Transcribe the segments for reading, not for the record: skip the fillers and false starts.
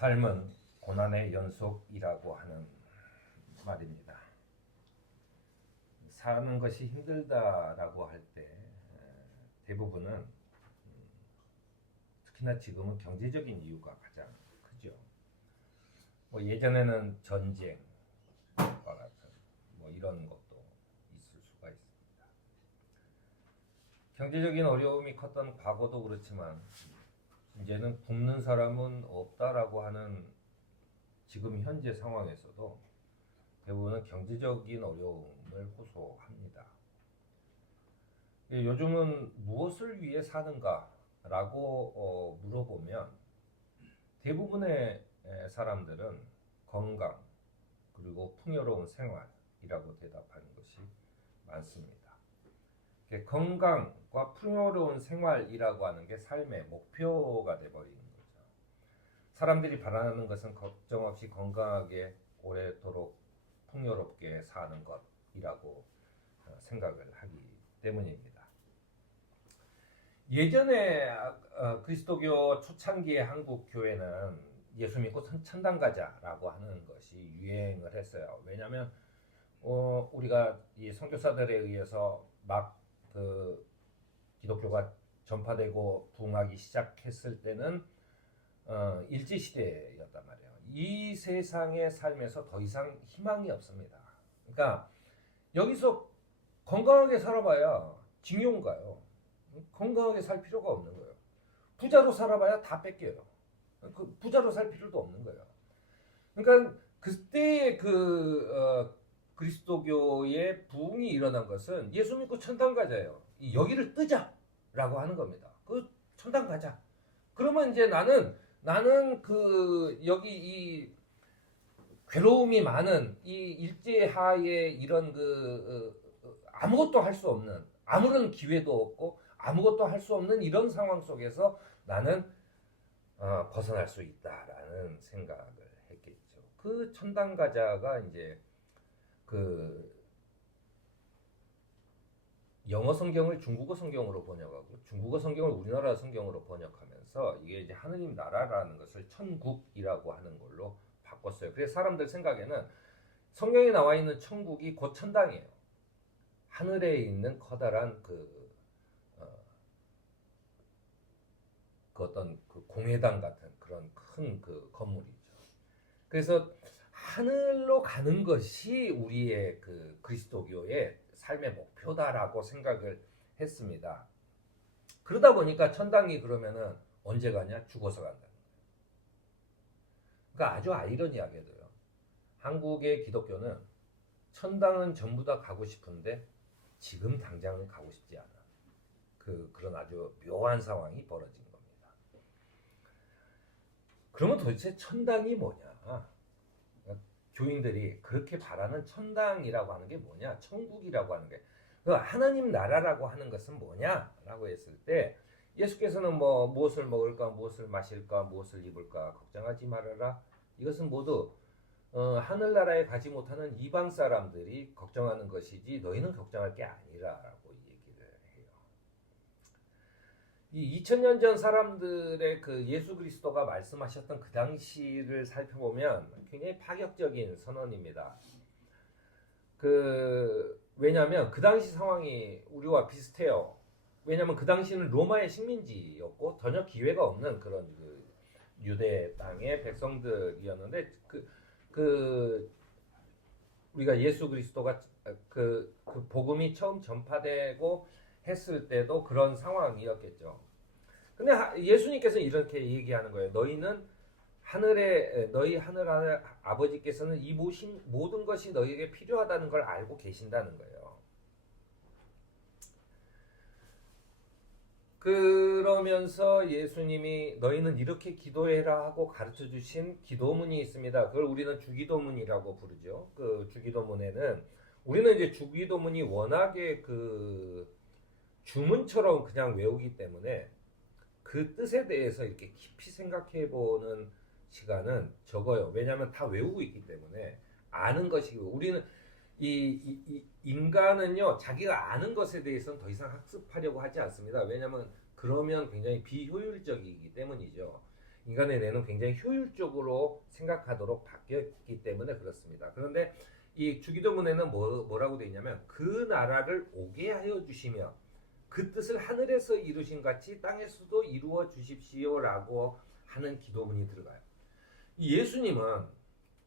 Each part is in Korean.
삶은 고난의 연속이라고 하는 말입니다. 사는 것이 힘들다라고 할 때 대부분은 특히나 지금은 경제적인 이유가 가장 크죠. 예전에는 전쟁과 같은 이런 것도 있을 수가 있습니다. 경제적인 어려움이 컸던 과거도 그렇지만 이제는 굶는 사람은 없다라고 하는 지금 현재 상황에서도 대부분은 경제적인 어려움을 호소합니다. 요즘은 무엇을 위해 사는가라고 물어보면 대부분의 사람들은 건강 그리고 풍요로운 생활이라고 대답하는 것이 많습니다. 건강과 풍요로운 생활이라고 하는 게 삶의 목표가 되어버리는 거죠. 사람들이 바라는 것은 걱정 없이 건강하게 오래도록 풍요롭게 사는 것이라고 생각을 하기 때문입니다. 예전에 그리스도교 초창기의 한국 교회는 예수 믿고 천당 가자라고 하는 것이 유행을 했어요. 왜냐하면 우리가 이 선교사들에 의해서 막 기독교가 전파되고 부흥하기 시작했을 때는 일제 시대였단 말이에요. 이 세상의 삶에서 더 이상 희망이 없습니다. 그러니까 여기서 건강하게 살아봐야 징용 가요. 건강하게 살 필요가 없는 거예요. 부자로 살아봐야 다 뺏겨요. 부자로 살 필요도 없는 거예요. 그러니까 그때 그리스도교의 부흥이 일어난 것은 예수 믿고 천당 가자예요. 여기를 뜨자라고 하는 겁니다. 천당 가자. 그러면 이제 나는 여기 이 괴로움이 많은 이 일제하에 이런 아무것도 할 수 없는 아무런 기회도 없고 아무것도 할 수 없는 이런 상황 속에서 나는 벗어날 수 있다라는 생각을 했겠죠. 그 천당 가자가 이제 영어 성경을 중국어 성경으로 번역하고 중국어 성경을 우리나라 성경으로 번역하면서 이게 이제 하느님 나라라는 것을 천국이라고 하는 걸로 바꿨어요. 그래서 사람들 생각에는 성경에 나와 있는 천국이 곧 천당이에요. 하늘에 있는 커다란 어떤 공회당 같은 그런 큰 건물이죠. 그래서 하늘로 가는 것이 우리의 그리스도교의 삶의 목표다라고 생각을 했습니다. 그러다 보니까 천당이 그러면은 언제 가냐? 죽어서 간다는 거예요. 그러니까 아주 아이러니하게도요. 한국의 기독교는 천당은 전부 다 가고 싶은데 지금 당장은 가고 싶지 않아. 그런 아주 묘한 상황이 벌어진 겁니다. 그러면 도대체 천당이 뭐냐? 교인들이 그렇게 바라는 천당이라고 하는 게 뭐냐? 천국이라고 하는 게 하나님 나라라고 하는 것은 뭐냐라고 했을 때 예수께서는 무엇을 먹을까, 무엇을 마실까, 무엇을 입을까 걱정하지 말아라. 이것은 모두 하늘나라에 가지 못하는 이방 사람들이 걱정하는 것이지 너희는 걱정할 게 아니라라고 얘기를 해요. 이 2000년 전 사람들의 예수 그리스도가 말씀하셨던 그 당시를 살펴보면 굉장히 파격적인 선언입니다. 왜냐하면 그 당시 상황이 우리와 비슷해요. 왜냐하면 그 당시는 로마의 식민지였고 전혀 기회가 없는 그런 유대 땅의 백성들이었는데 우리가 예수 그리스도가 복음이 처음 전파되고 했을 때도 그런 상황이었겠죠. 근데 예수님께서 이렇게 얘기하는 거예요. 너희는 너희 하늘 아버지께서는 이 모든 것이 너희에게 필요하다는 걸 알고 계신다는 거예요. 그러면서 예수님이 너희는 이렇게 기도해라 하고 가르쳐 주신 기도문이 있습니다. 그걸 우리는 주기도문이라고 부르죠. 그 주기도문에는 우리는 이제 주기도문이 워낙에 주문처럼 그냥 외우기 때문에 그 뜻에 대해서 이렇게 깊이 생각해 보는 시간은 적어요. 왜냐하면 다 외우고 있기 때문에 아는 것이고 우리는 인간은요 자기가 아는 것에 대해서는 더 이상 학습하려고 하지 않습니다. 왜냐하면 그러면 굉장히 비효율적이기 때문이죠. 인간의 뇌는 굉장히 효율적으로 생각하도록 바뀌었기 때문에 그렇습니다. 그런데 이 주기도문에는 뭐라고 되어 있냐면 그 나라를 오게 하여 주시며 그 뜻을 하늘에서 이루신 같이 땅에서도 이루어 주십시오라고 하는 기도문이 들어가요. 예수님은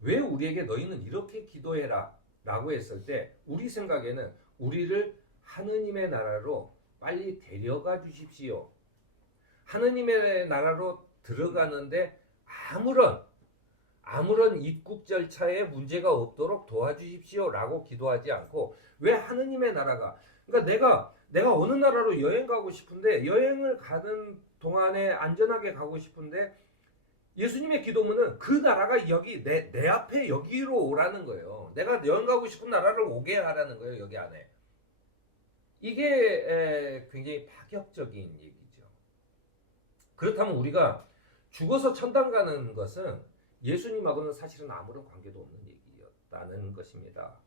왜 우리에게 너희는 이렇게 기도해라 라고 했을 때 우리 생각에는 우리를 하느님의 나라로 빨리 데려가 주십시오. 하느님의 나라로 들어가는데 아무런 입국 절차에 문제가 없도록 도와주십시오 라고 기도하지 않고 왜 하느님의 나라가 그러니까 내가 어느 나라로 여행 가고 싶은데 여행을 가는 동안에 안전하게 가고 싶은데 예수님의 기도문은 그 나라가 여기 내 앞에 여기로 오라는 거예요. 내가 여행 가고 싶은 나라를 오게 하라는 거예요. 여기 안에. 이게 굉장히 파격적인 얘기죠. 그렇다면 우리가 죽어서 천당 가는 것은 예수님하고는 사실은 아무런 관계도 없는 얘기였다는 것입니다.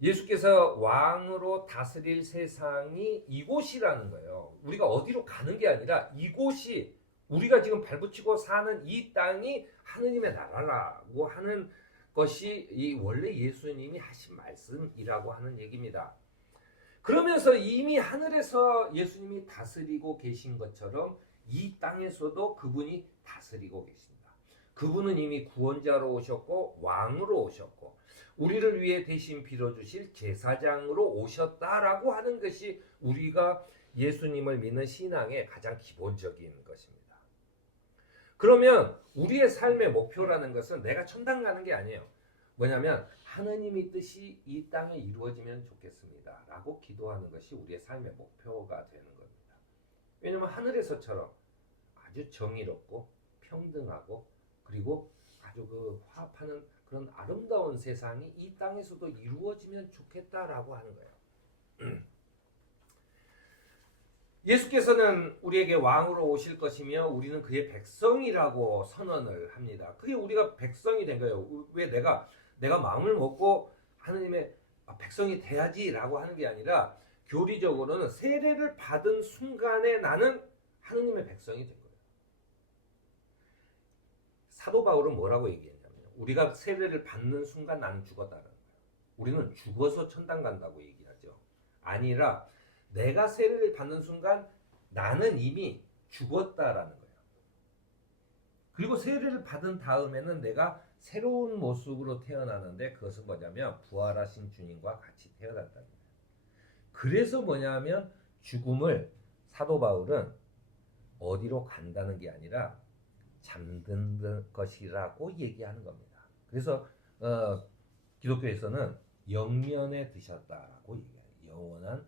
예수께서 왕으로 다스릴 세상이 이곳이라는 거예요. 우리가 어디로 가는 게 아니라 이곳이 우리가 지금 발붙이고 사는 이 땅이 하느님의 나라라고 하는 것이 이 원래 예수님이 하신 말씀이라고 하는 얘기입니다. 그러면서 이미 하늘에서 예수님이 다스리고 계신 것처럼 이 땅에서도 그분이 다스리고 계십니다. 그분은 이미 구원자로 오셨고 왕으로 오셨고 우리를 위해 대신 빌어주실 제사장으로 오셨다라고 하는 것이 우리가 예수님을 믿는 신앙의 가장 기본적인 것입니다. 그러면 우리의 삶의 목표라는 것은 내가 천당 가는 게 아니에요. 뭐냐면 하느님의 뜻이 이 땅에 이루어지면 좋겠습니다 라고 기도하는 것이 우리의 삶의 목표가 되는 겁니다. 왜냐하면 하늘에서처럼 아주 정의롭고 평등하고 그리고 아주 그 화합하는 그런 아름다운 세상이 이 땅에서도 이루어지면 좋겠다라고 하는 거예요. 예수께서는 우리에게 왕으로 오실 것이며 우리는 그의 백성이라고 선언을 합니다. 그게 우리가 백성이 된 거예요. 왜 내가 마음을 먹고 하느님의 백성이 돼야지라고 하는 게 아니라 교리적으로는 세례를 받은 순간에 나는 하느님의 백성이 된 거예요. 사도 바울은 뭐라고 얘기했냐면 우리가 세례를 받는 순간 나는 죽었다는 거예요. 우리는 죽어서 천당 간다고 얘기하죠. 아니라 내가 세례를 받는 순간 나는 이미 죽었다라는 거예요. 그리고 세례를 받은 다음에는 내가 새로운 모습으로 태어나는데 그것은 뭐냐면 부활하신 주님과 같이 태어났다는 거예요. 그래서 뭐냐면 죽음을 사도 바울은 어디로 간다는 게 아니라 잠든 것이라고 얘기하는 겁니다. 그래서 기독교에서는 영면에 드셨다라고 얘기해요. 영원한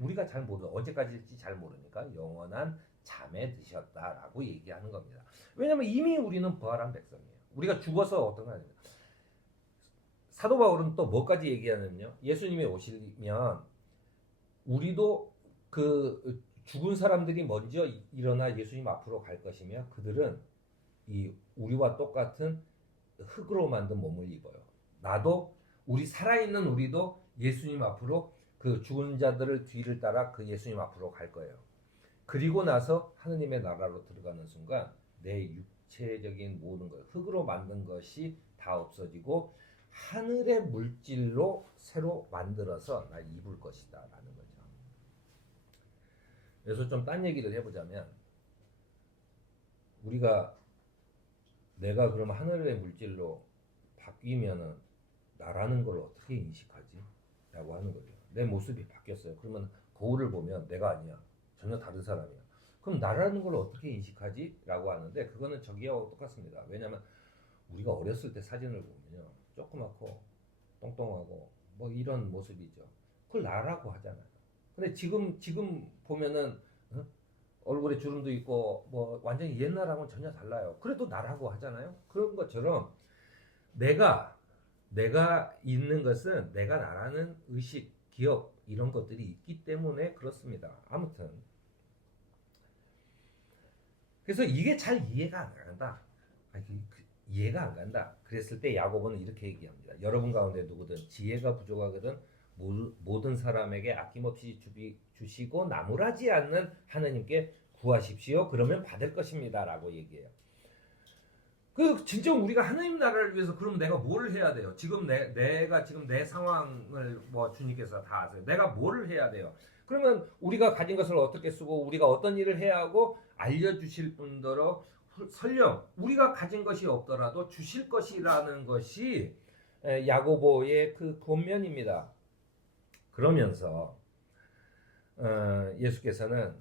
우리가 잘 모르 언제까지일지 잘 모르니까 영원한 잠에 드셨다라고 얘기하는 겁니다. 왜냐하면 이미 우리는 부활한 백성이에요. 우리가 죽어서 어떤 거 아닙니다. 사도 바울은 또 뭐까지 얘기하냐면요. 예수님이 오시면 우리도 그 죽은 사람들이 먼저 일어나 예수님 앞으로 갈 것이며 그들은 이 우리와 똑같은 흙으로 만든 몸을 입어요. 우리 살아있는 우리도 예수님 앞으로 그 죽은 자들을 뒤를 따라 그 예수님 앞으로 갈 거예요. 그리고 나서 하느님의 나라로 들어가는 순간 내 육체적인 모든 것, 흙으로 만든 것이 다 없어지고 하늘의 물질로 새로 만들어서 날 입을 것이다 라는 거죠. 그래서 좀 딴 얘기를 해보자면 내가 그러면 하늘의 물질로 바뀌면은 나라는 걸 어떻게 인식하지? 라고 하는 거예요. 내 모습이 바뀌었어요. 그러면 거울을 보면 내가 아니야. 전혀 다른 사람이야. 그럼 나라는 걸 어떻게 인식하지? 라고 하는데 그거는 저기와 똑같습니다. 왜냐하면 우리가 어렸을 때 사진을 보면요. 조그맣고 똥똥하고 뭐 이런 모습이죠. 그걸 나라고 하잖아요. 근데 지금 보면은 얼굴에 주름도 있고 뭐 완전히 옛날하고는 전혀 달라요. 그래도 나라고 하잖아요. 그런 것처럼 내가 있는 것은 내가 나라는 의식, 기억 이런 것들이 있기 때문에 그렇습니다. 아무튼 그래서 이게 잘 이해가 안 간다. 이해가 안 간다. 그랬을 때 야고보는 이렇게 얘기합니다. 여러분 가운데 누구든 지혜가 부족하거든 모든 사람에게 아낌없이 주시고 나무라지 않는 하나님께 구하십시오. 그러면 받을 것입니다라고 얘기해요. 그 진짜 우리가 하나님 나라를 위해서 그러면 내가 뭘 해야 돼요? 지금 내가 지금 내 상황을 뭐 주님께서 다 아세요. 내가 뭘 해야 돼요? 그러면 우리가 가진 것을 어떻게 쓰고 우리가 어떤 일을 해야 하고 알려주실 분더러 설령 우리가 가진 것이 없더라도 주실 것이라는 것이 야고보의 그 권면입니다. 그러면서 예수께서는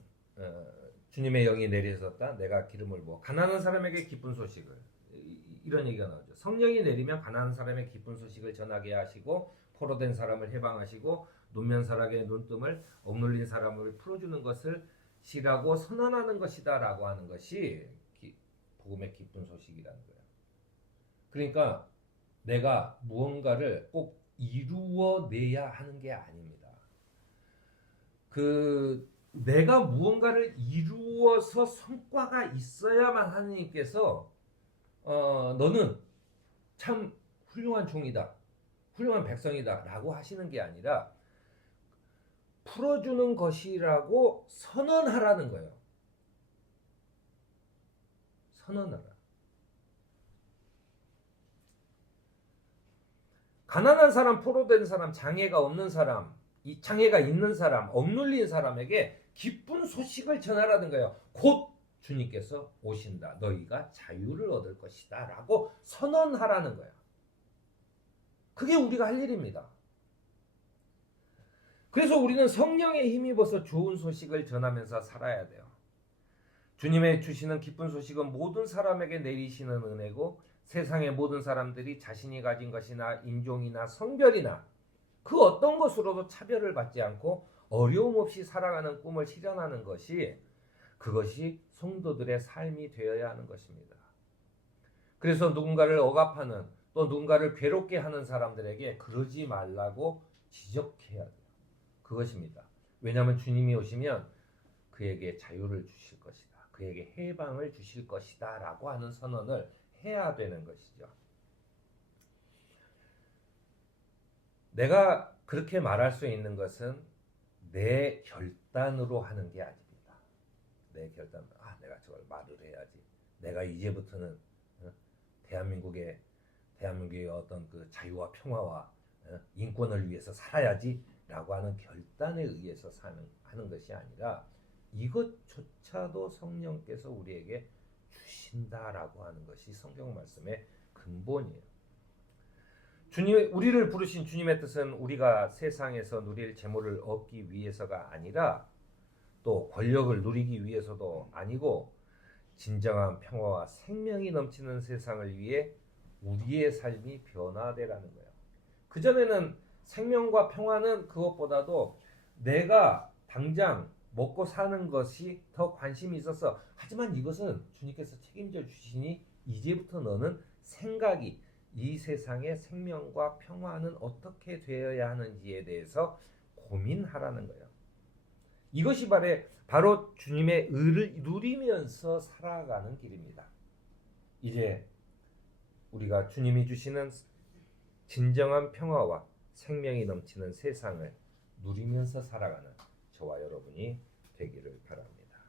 주님의 영이 내리셨다. 내가 기름을 부어 가난한 사람에게 기쁜 소식을 이런 얘기가 나오죠. 성령이 내리면 가난한 사람의 기쁜 소식을 전하게 하시고 포로된 사람을 해방하시고 눈면 사람의 눈뜸을 억눌린 사람을 풀어주는 것을 시라고 선언하는 것이다라고 하는 것이 복음의 기쁜 소식이라는 거예요. 그러니까 내가 무언가를 꼭 이루어내야 하는 게 아닙니다. 내가 무언가를 이루어서 성과가 있어야만 하나님께서 너는 참 훌륭한 종이다, 훌륭한 백성이다 라고 하시는 게 아니라 풀어주는 것이라고 선언하라는 거예요. 선언하라. 가난한 사람, 포로된 사람, 장애가 없는 사람, 이 장애가 있는 사람, 억눌린 사람에게 기쁜 소식을 전하라는 거예요. 곧 주님께서 오신다. 너희가 자유를 얻을 것이다. 라고 선언하라는 거예요. 그게 우리가 할 일입니다. 그래서 우리는 성령에 힘입어서 좋은 소식을 전하면서 살아야 돼요. 주님의 주시는 기쁜 소식은 모든 사람에게 내리시는 은혜고 세상의 모든 사람들이 자신이 가진 것이나 인종이나 성별이나 그 어떤 것으로도 차별을 받지 않고 어려움 없이 살아가는 꿈을 실현하는 것이 그것이 성도들의 삶이 되어야 하는 것입니다. 그래서 누군가를 억압하는 또 누군가를 괴롭게 하는 사람들에게 그러지 말라고 지적해야 돼요. 그것입니다. 왜냐하면 주님이 오시면 그에게 자유를 주실 것이다. 그에게 해방을 주실 것이다 라고 하는 선언을 해야 되는 것이죠. 내가 그렇게 말할 수 있는 것은 내 결단으로 하는 게 아닙니다. 내 결단, 내가 저걸 말을 해야지. 내가 이제부터는 대한민국의 어떤 그 자유와 평화와 인권을 위해서 살아야지라고 하는 결단에 의해서 하는 것이 아니라 이것조차도 성령께서 우리에게 주신다라고 하는 것이 성경 말씀의 근본이에요. 우리를 부르신 주님의 뜻은 우리가 세상에서 누릴 재물을 얻기 위해서가 아니라 또 권력을 누리기 위해서도 아니고 진정한 평화와 생명이 넘치는 세상을 위해 우리의 삶이 변화되라는 거예요. 그전에는 생명과 평화는 그것보다도 내가 당장 먹고 사는 것이 더 관심이 있었어. 하지만 이것은 주님께서 책임져 주시니 이제부터 너는 생각이 이 세상의 생명과 평화는 어떻게 되어야 하는지에 대해서 고민하라는 거예요. 이것이 바로 주님의 의를 누리면서 살아가는 길입니다. 이제 우리가 주님이 주시는 진정한 평화와 생명이 넘치는 세상을 누리면서 살아가는 저와 여러분이 되기를 바랍니다.